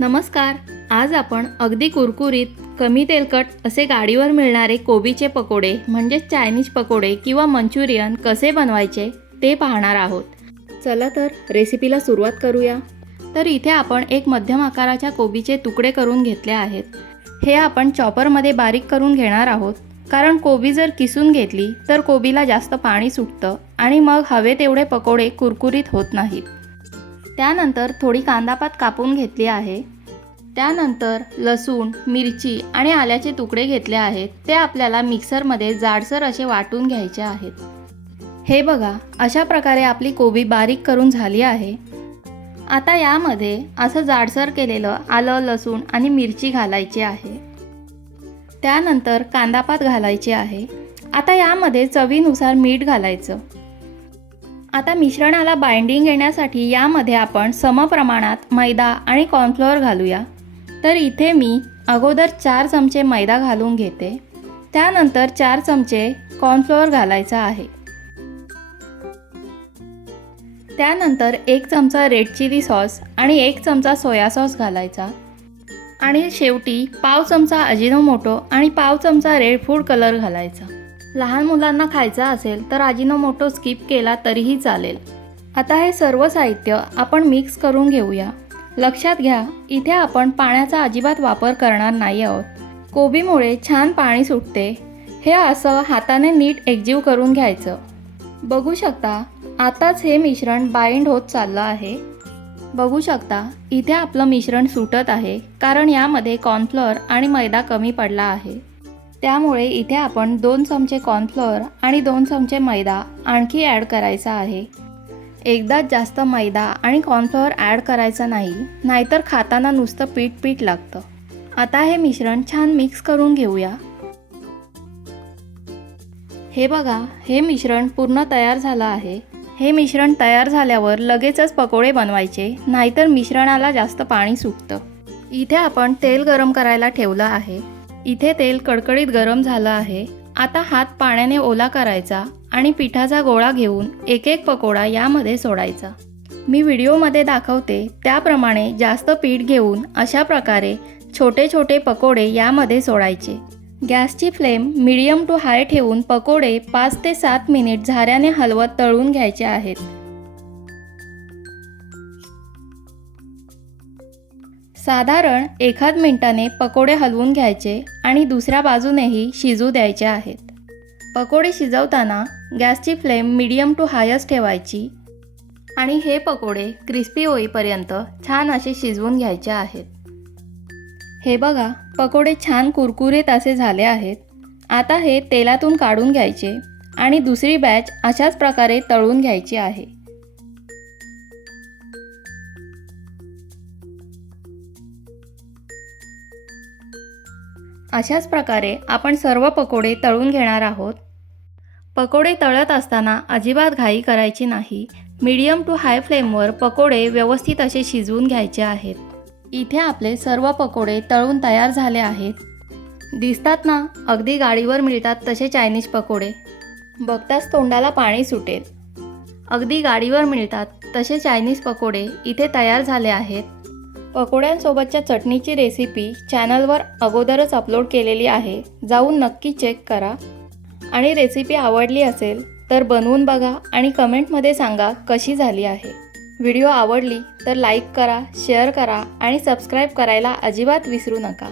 नमस्कार आज आपण अगदी कुरकुरीत कमी तेलकट असे गाडीवर मिळणारे कोबीचे पकोडे म्हणजेच चायनीज पकोडे किंवा मंचुरियन कसे बनवायचे ते पाहणार आहोत. चला तर रेसिपीला सुरुवात करूया. तर इथे आपण एक मध्यम आकाराच्या कोबीचे तुकडे करून घेतले आहेत. हे आपण चॉपरमध्ये बारीक करून घेणार आहोत. कारण कोबी जर किसून घेतली तर कोबीला जास्त पाणी सुटतं आणि मग हवे तेवढे पकोडे कुरकुरीत होत नाहीत. त्यानंतर थोडी कांदापात कापून घेतली आहे. त्यानंतर लसूण मिरची आणि आल्याचे तुकडे घेतले आहेत. ते आपल्याला मिक्सरमध्ये जाडसर असे वाटून घ्यायचे आहेत. हे बघा अशा प्रकारे आपली कोबी बारीक करून झाली आहे. आता यामध्ये असं जाडसर केलेलं आलं लसूण आणि मिरची घालायची आहे. त्यानंतर कांदापात घालायची आहे. आता यामध्ये चवीनुसार मीठ घालायचं. आता मिश्रणाला बाइंडिंग येण्यासाठी यामध्ये आपण समप्रमाणात मैदा आणि कॉर्नफ्लोअर घालूया. तर इथे मी अगोदर चार चमचे मैदा घालून घेते. त्यानंतर चार चमचे कॉर्नफ्लोअर घालायचा आहे. त्यानंतर एक चमचा रेड चिली सॉस आणि एक चमचा सोया सॉस घालायचा. आणि शेवटी पाव चमचा अजिनोमोटो आणि पाव चमचा रेड फूड कलर घालायचा. लहान मुलांना खायचा असेल तर अजिनोमोटो स्किप केला तरीही चालेल. आता हे सर्व साहित्य आपण मिक्स करून घेऊया. लक्षात घ्या इथे आपण पाण्याचा अजिबात वापर करणार नाही आहोत. कोबीमुळे छान पाणी सुटते. हे असं हाताने नीट एकजीव करून घ्यायचं. बघू शकता आताच हे मिश्रण बाइंड होत चाललं आहे. बघू शकता इथे आपलं मिश्रण सुटत आहे कारण यामध्ये कॉर्नफ्लोअर आणि मैदा कमी पडला आहे. त्यामुळे इथे आपण दोन चमचे कॉर्नफ्लोअर आणि दोन चमचे मैदा आणखी ॲड करायचा आहे. एकदाच जास्त मैदा आणि कॉर्नफ्लोअर ॲड करायचा नाही नाहीतर खाताना नुसतं पीठ पीठ लागतं. आता हे मिश्रण छान मिक्स करून घेऊया. हे बघा हे मिश्रण पूर्ण तयार झालं आहे. हे मिश्रण तयार झाल्यावर लगेचच पकोडे बनवायचे नाहीतर मिश्रणाला जास्त पाणी सुटतं. इथे आपण तेल गरम करायला ठेवलं आहे. इथे तेल कडकडीत गरम झालं आहे. आता हात पाण्याने ओला करायचा आणि पिठाचा गोळा घेऊन एक एक पकोडा यामध्ये सोडायचा. मी व्हिडिओमध्ये दाखवते त्याप्रमाणे जास्त पीठ घेऊन अशा प्रकारे छोटे छोटे पकोडे यामध्ये सोडायचे. गॅसची फ्लेम मिडियम टू हाय ठेवून पकोडे पाच ते सात मिनिट झाऱ्याने हलवत तळून घ्यायचे आहेत. साधारण एखाद मिनिटाने पकोडे हलवून घ्यायचे आणि दुसऱ्या बाजूनेही शिजू द्यायचे आहेत. पकोडे शिजवताना गॅसची फ्लेम मिडियम टू हायच ठेवायची आणि हे पकोडे क्रिस्पी होईपर्यंत छान असे शिजवून घ्यायचे आहेत. हे बघा पकोडे छान कुरकुरीत असे झाले आहेत. आता हे तेलातून काढून घ्यायचे आणि दुसरी बॅच अशाच प्रकारे तळून घ्यायची आहे. अशाच प्रकारे आपण सर्व पकोडे तळून घेणार आहोत. पकोडे तळत असताना अजिबात घाई करायची नाही. मीडियम टू हाय फ्लेमवर पकोडे व्यवस्थित असे शिजवून घ्यायचे आहेत. इथे आपले सर्व पकोडे तळून तयार झाले आहेत. दिसतात ना अगदी गाडीवर मिळतात तसे चायनीज पकोडे. बघताच तोंडाला पाणी सुटेल. अगदी गाडीवर मिळतात तसे चायनीज पकोडे इथे तयार झाले आहेत. पकोड्यांसोबतच्या चटणीची रेसिपी चॅनलवर अगोदरच अपलोड केलेली आहे. जाऊन नक्की चेक करा. आणि रेसिपी आवडली असेल तर बनवून बघा आणि कमेंटमध्ये सांगा कशी झाली आहे. व्हिडिओ आवडली तर लाईक करा शेअर करा आणि सबस्क्राईब करायला अजिबात विसरू नका.